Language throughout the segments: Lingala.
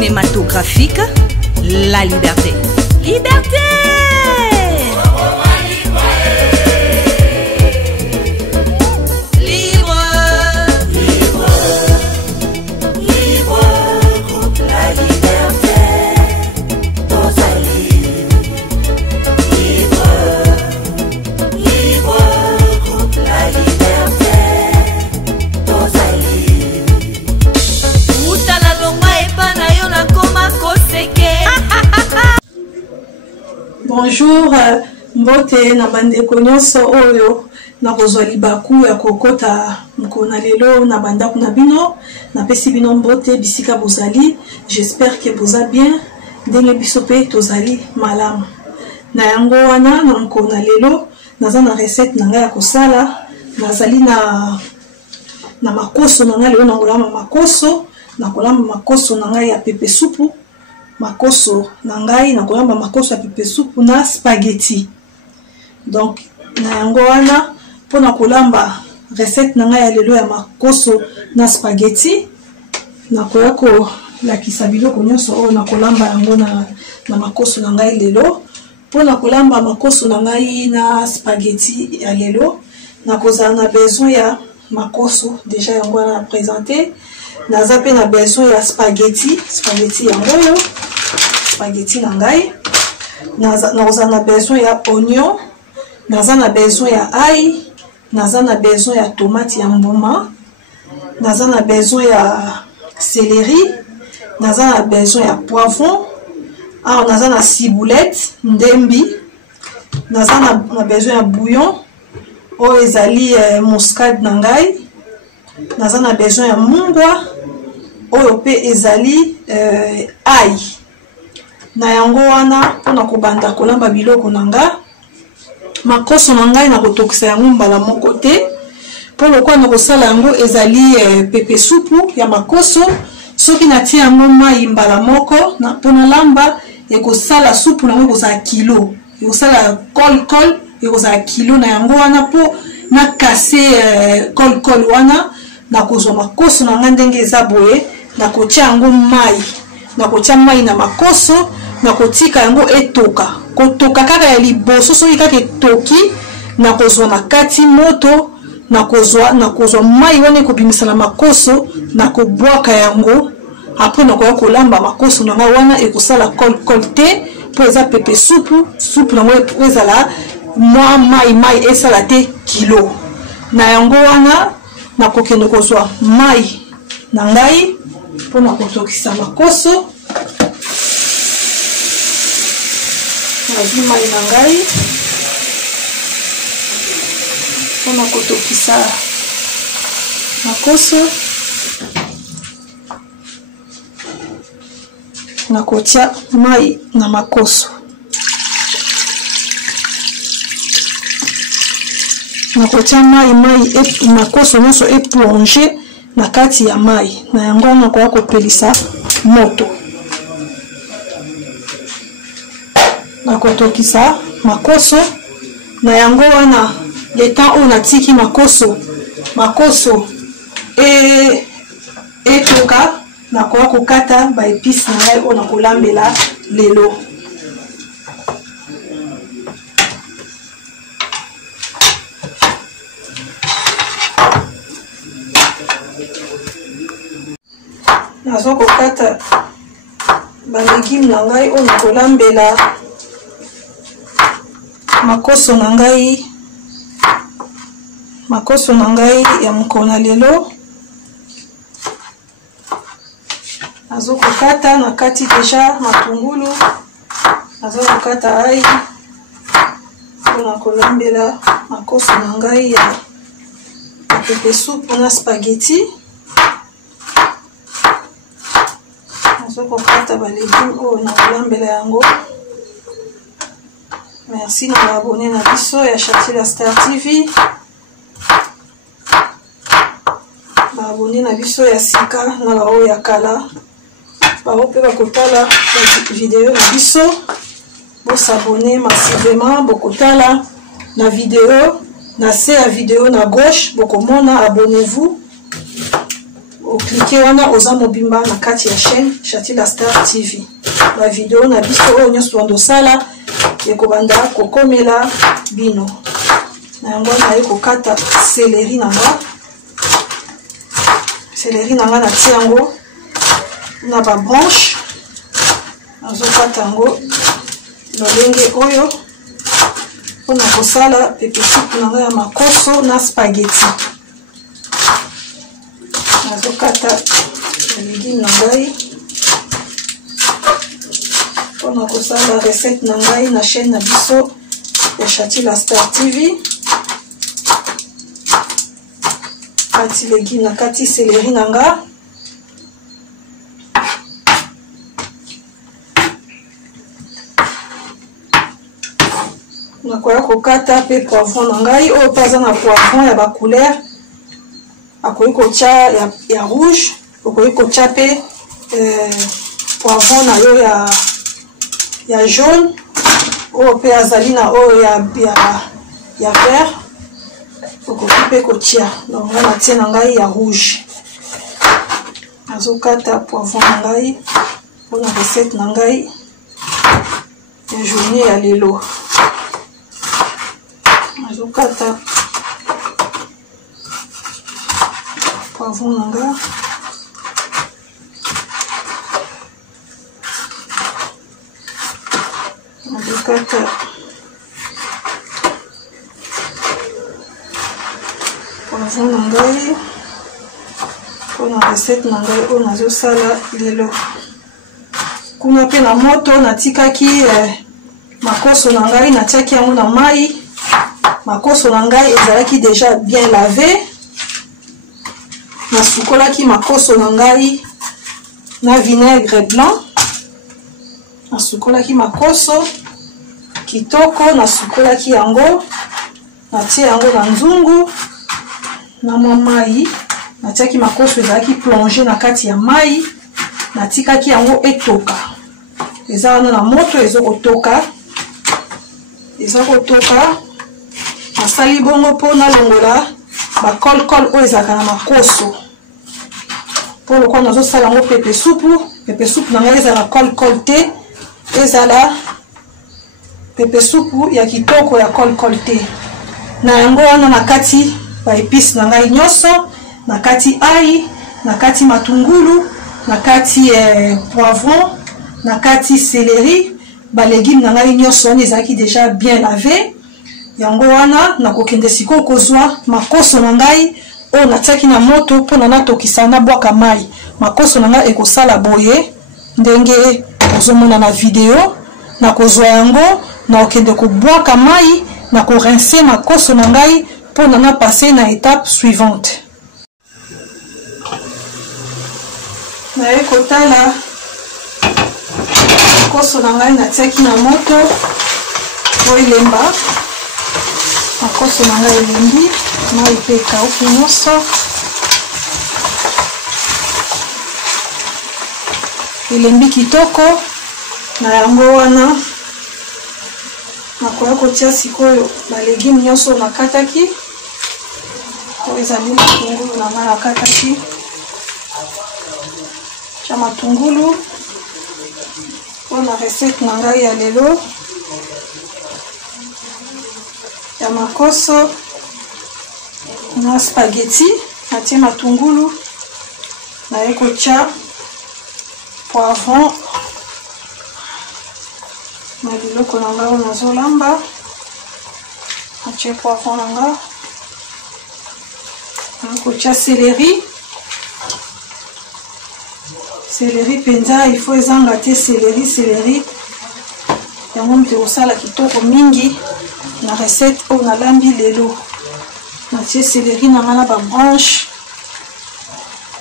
cinématographique, la liberté. Liberté! Bonjour, mbote na bandeko nyonso oyo na kozwa libaku ya kokota mkona lelo na bandaku na bino na pesi bino mbote bisika bozali. J'espère que boza bien ndenge biso pe tozali malamu. Na yango wana na mkona lelo naza na recette na ngai ya kosala. Nazali na makoso na ngai lelo na kolamba makoso na ngai ya pepe supu. Makoso na ngai na kolamba makoso ya pepe supu na spaghetti. Donc na yango wana pona kolamba recette na ngai ya lelo ya makoso na spaghetti na koyako lakisa biloko nyonso oyo na kolamba yango na makoso na ngai lelo. Pona kolamba makoso na ngai na spaghetti ya lelo na kozala na besoin ya makoso déjà yango wana présenter. Naza pe na besoin ya spaghetti yango yo spaghetti na ngai. Naza na besoin ya oignon, naza na besoin ya ail, naza na besoin ya tomate ya mbuma, naza na besoin ya céleri, naza na besoin ya poivron, naza na ciboulette ndembi, naza na besoin ya bouillon oyo ezali muscade na ngai, naza na besoin ya mungwa oyo pe ezali ail. Na yango wana pona kobanda kolamba biloko na nga makoso na ngai na kotokisa yango mbala moko te. Polo kwa na kosala yango ezali pepe supu ya makoso. Soki natia yango mai mbala moko na pona lamba ekosala supu na ngo za kilo. Ekosala kol ekozala kilo na yango wana po na kase kol wana na kozwa makoso na nga ndenge eza boye na kotia yango mai. Na kotia mai na makoso na kotika yango etoka. Kotoka kaka ya liboso soki kaka etoki na kozwa na kati moto na kozwa mai wana ekobimisa na makoso na kobwaka yango. Après na koya kolamba makoso na nga wana ekosala kol te po eza pepe supu na ngo ezala mwa mai esala te kilo. Na yango wana na kokende kozwa mai na ngai pona kotokisa makoso. Nazwi mai na ngai pona kotokisa makoso. Na kotia mai na makoso. Na kotia mai makoso nyonso eplonge na kati ya mai. Na yango na koya kopelisa moto. Na kotokisa makoso. Na yango wana le temps oyo natiki makoso etoka na koya kokata ba épices na ngai oyo na kolambela lelo. Nazo kokata ba légumes na ngai oyo na kolambela makoso na ngai ya mokona lelo. Nazo kokata na kati deja matungulu, nazo kokata ail pona kolambela makoso na ngai ya pepe supu na spaghetti. Nazo kokata ba légumes oyo na kolambela yango. Merci na abonné na biso ya Chatila Star TV. Abonné na biso ya sika na bao ya kala. Bao pe bakotala vidéo na biso. Bo s'abonner massivement bokotala na vidéo na se ya vidéo na gauche bokomona abonnez-vous. oklike wana oza mobimba na kati ya chaîne Chatila Star TV. Ba video na biso oyo nyonso tondosala ekobanda kokomela bino. Na yango naye kokata céleri nanga. Céleri nanga natie yango na ba branche. Nazokata yango lolenge oyo mpona kosala pepe soupe nanga ya makoso na spaghetti. Nazokata légume na ngai mpona kosala recette na ngai na chaîne na biso ya Chatila Star TV. Kati légume na kati céleri na nga. Nakoya kokata pe poivron na ngai oyo mpe aza na poivron ya ba couleur. Akoki kotia ya rouge, okoki kotia pe poivron na yo ya jaune, oyo pe azali na oyo ya vert, okoki pe kotia. Donc nga natie na ngai ya rouge. Nazokata poivron na ngai mpona recette na ngai ya journée ya lelo. Nazokata poivron na nga. Nazokata poivron na ngai mpona recette na ngai oyo nazosala lelo. Kuna pe na moto natikaki makoso na ngai, natiaki yango na mai. Makoso na ngai ezalaki déjà bien lavé. Nasukolaki makoso na ngai na vinaigre blanc. Nasukolaki makoso kitoko, nasukolaki yango, natie yango na nzungu na mwa mai. Natiaki makoso ezalaki plongé na kati ya mai. Natikaki yango etoka. Eza wana na moto ezokotoka. Nasali bongo mpo nalongola bakolkol oyo ezalaka na makoso. Mpo lokola nazosala yango pepe soupe na ngai ezala kolkol te, ezala pepe soupe ya kitoko ya kolkol te. Na yango wana na kati ba épices na ngai nyonso, na kati ail, na kati matungulu, na kati poivron, na kati céleri, ba légumes na ngai nyonso wana ezalaki déjà bien lavé. Yango wana nakokende sikoyo kozwa makoso na ngai oyo natiaki na moto mpona natokisa na bwaka mai. Makoso na ngai ekosala boye ndenge ozomona na video. Nakozwa yango nakokende kobwaka mai, nakorince makoso na ngai mpona na passer na étape suivante. Naye kotala makoso na ngai natiaki na moto oyo elemba. Makoso na ngai elembi, mai pe ekauki nyonso. Elembi kitoko. Na yango wana nakoya kotia sikoyo ba légume nyonso nakataki. Oyo ezali matungulu na ngai nakataki. Tia matungulu mpona recette na ngai ya lelo ya makoso na spaghetti. Natie matungulu, naye kotia poivron na biloko na ngai oyo nazolamba. Natie poivron na ngai, naye kotia céleri. Céleri penza il faut ezanga te céleri yango mpe osala kitoko mingi na recette oyo nalambi lelo. Natie céleri na nga na ba branche,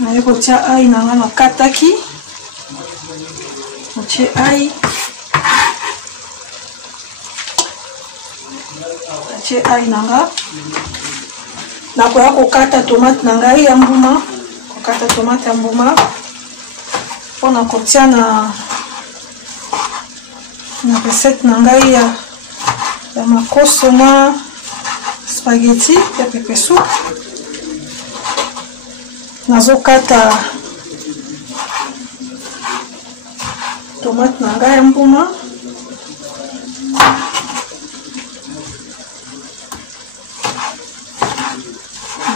naye kotia ail na nga nakataki. Natie ail, natie ail na nga. Nakoya kokata tomate na ngai ya mbuma, kokata tomate ya mbuma mpona kotia na recette na ngai ya makoso na spaghetti ya pepe soupe. nazokata tomate na ngai ya mbuma.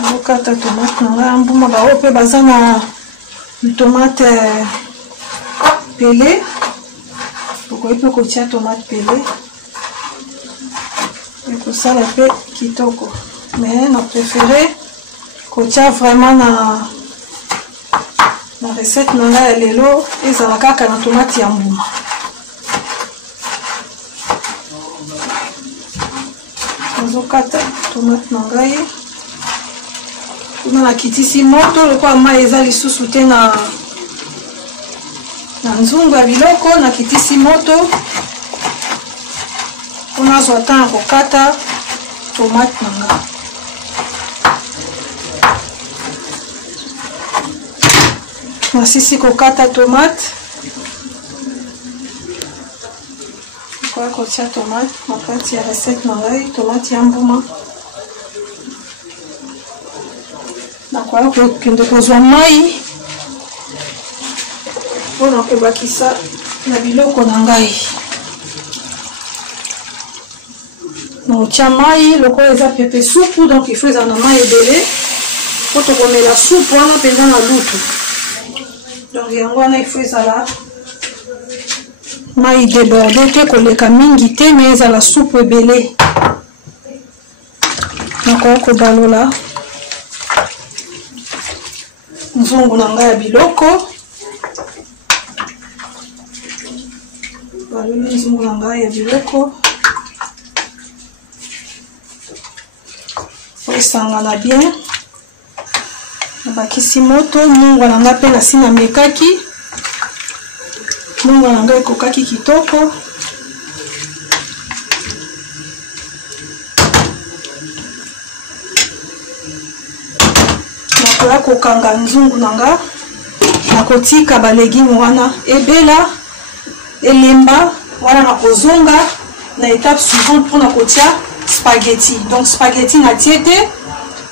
Nazokata tomate na ngai ya mbuma. Bao mpe baza na tomate pele, okoki mpe kotia tomate pele ekosala mpe kitoko, mais na préféré kotia vraiment na recette na ngai ya lelo ezala kaka na tomate ya mbuma. Nazokata tomate na ngai kuna nakitisi moto lokola mai eza lisusu te na nzungu ya biloko, nakitisi moto mpona azwa ntan ya kokata tomate na ngai. Nasisi kokata tomate, koya kotia tomate na kati ya recette na ngai, tomate ya mbuma. Nakoya kokende kozwa mai mpona kobakisa na biloko na ngai. Naotia mai lokola eza pepe supu, donc il faut ezala na mai ebele po tokomela supu wana mpenza na lutu. Donc yango wana il faut ezala mai déborde te koleka mingi te, mais ezala supu ebele. Nakoya kobalola nzungu na ngai ya biloko, baloli nzungu na ngai ya biloko po esangana bien. Nabakisi moto, mungwa na ngai mpe nasi namekaki, mungwa na ngai ekokaki kitoko. Nakoya kokanga nzungu na ngai, nakotika balegime wana ebela elemba wana nakozonga na étape suivante mpona kotia spaghetti. Donc spaghetti natie te,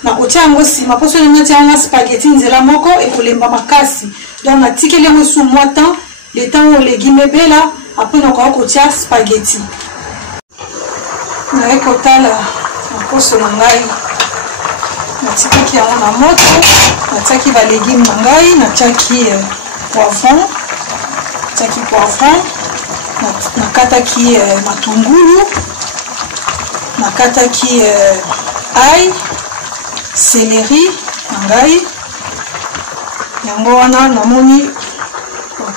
nakotia yango nsima mpo soki natia wana spaghetti nzela moko ekolemba makasi. Donc natikeli yango su mwa temps, le temps oyo legime ebela, apres nakoya kotia spaghetti. Naye kotala makoso na ngai, natikaki yango na moto, natiaki balegime na ngai, natiaki poivron, nakataki matungulu, nakataki ail, céleri na ngai. Yango wana namoni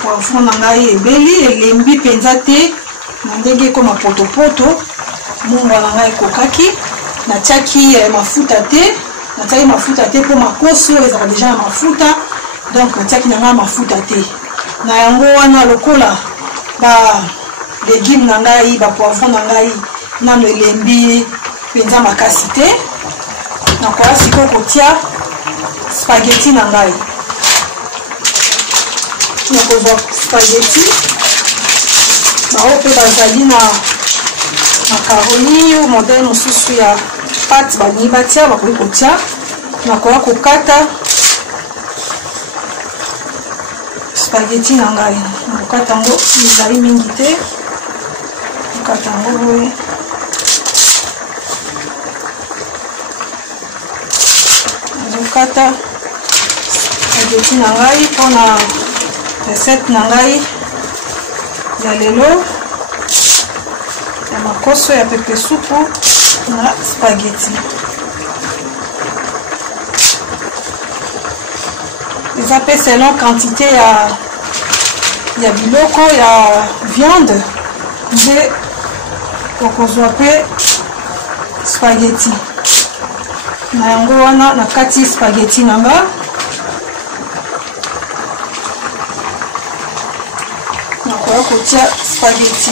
poivron na ngai ebeli, elembi mpenza te na ndenge ekoma potopoto. Mungwa na ngai ekokaki, natiaki mafuta te mpo makoso ezala deja na mafuta, donc natiaki na ngai mafuta te. Na yango wana lokola ba legime na ngai, ba poivron na ngai nano elembi mpenza makasi te, nakoya sikoyo kotia spaghetti na ngai. Nakozwa spaghetti bao mpe bazali na macaroni modele mosusu ya pate balingi batia, bakoki kotia. Nakoya kokata spaghetti na ngai, nakokata yango ezali mingi te, nakokata yango boye. Nazokata spaghetti na ngai mpona recette na ngai ya lelo ya makoso ya pepe supu na spaghetti. Eza mpe selon quantité ya biloko ya viande nde okozwa mpe spaghetti. Na yango wana nakati spaghetti na nga, nakoya kotia spaghetti.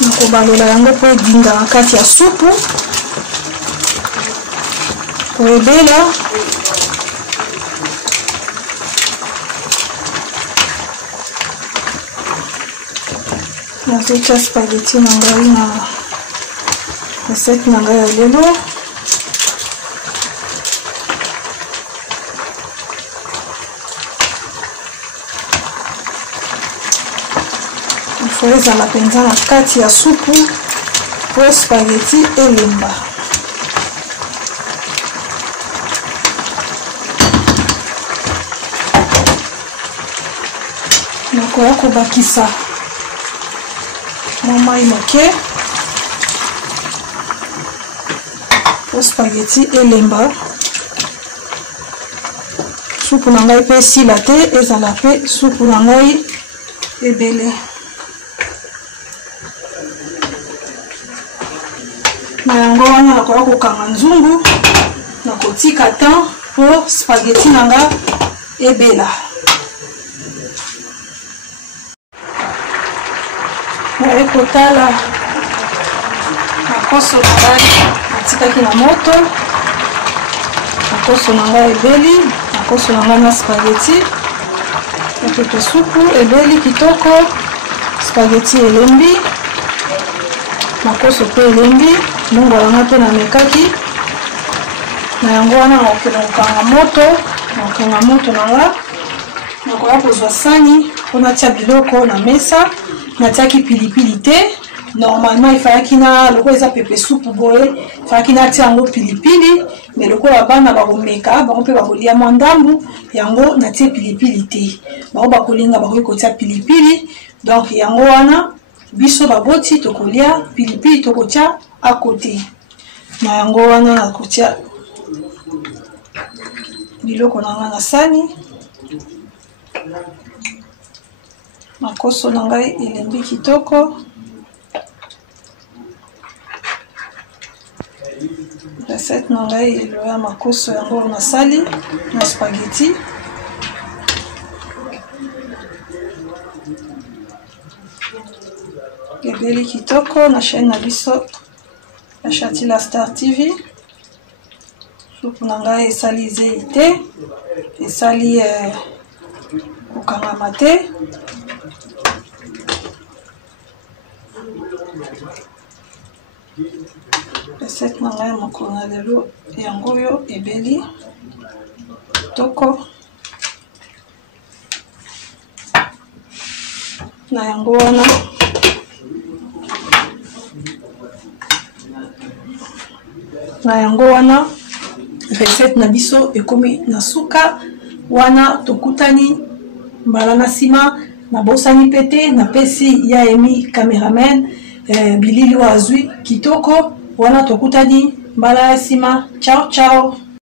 Nakobalola yango mpo edinga na kati ya supu koebela. Nazotia spaghetti na ngai na recette na ngai ya lelo. po ezala mpenza na kati ya supu po spaghetti elemba. Nakoya kobakisa mai moke po spaghetti elemba. Supu na ngai pe sila te, ezala pe supu na ngai ebele. Na yango wana nakoya kokanga nzungu, nakotika temps po spaghetti na nga ebela. Naye kotala makoso na ngai natikaki na moto. Makoso na ngai ebeli, makoso na ngai na spaghetti. Pepe supu ebeli kitoko, spaghetti elembi, makoso pe elembi, mungu alanga pe na mekaki. Na yango wana nakokanga moto na nga. Nakoya kozwa sani po natia biloko na mesa. Natiaki pilipili te. Normalement ifayaki na loko eza pepe supu boye, ifayaki na tia yango pilipili, mais loko ya bana bakomeka, bango pe bakolia mandambu, yango natie pilipili te. Bango bakolinga bakoki kotia pilipili, donc yango wana biso baboti tokolia pilipili tokotia à côté. Na yango wana nakotia biloko na nga na sani. Makoso na ngai elembi kitoko. Recette na ngai eloya makoso yango nasali na spaghetti. Ebeli kitoko na chaîne na biso ya Shatila Star TV. Supu na ngai esali zei te, esali kokangama te. Recette na ngai mokolo na lelo yango oyo ebeli kitoko. Na yango wana recette na biso ekomi na suka wana tokutani mbala na sima na bosani pete na pesi ya emi cameraman bilili wa azwi kitoko wana tokutani mbala ya sima. Ciao ciao.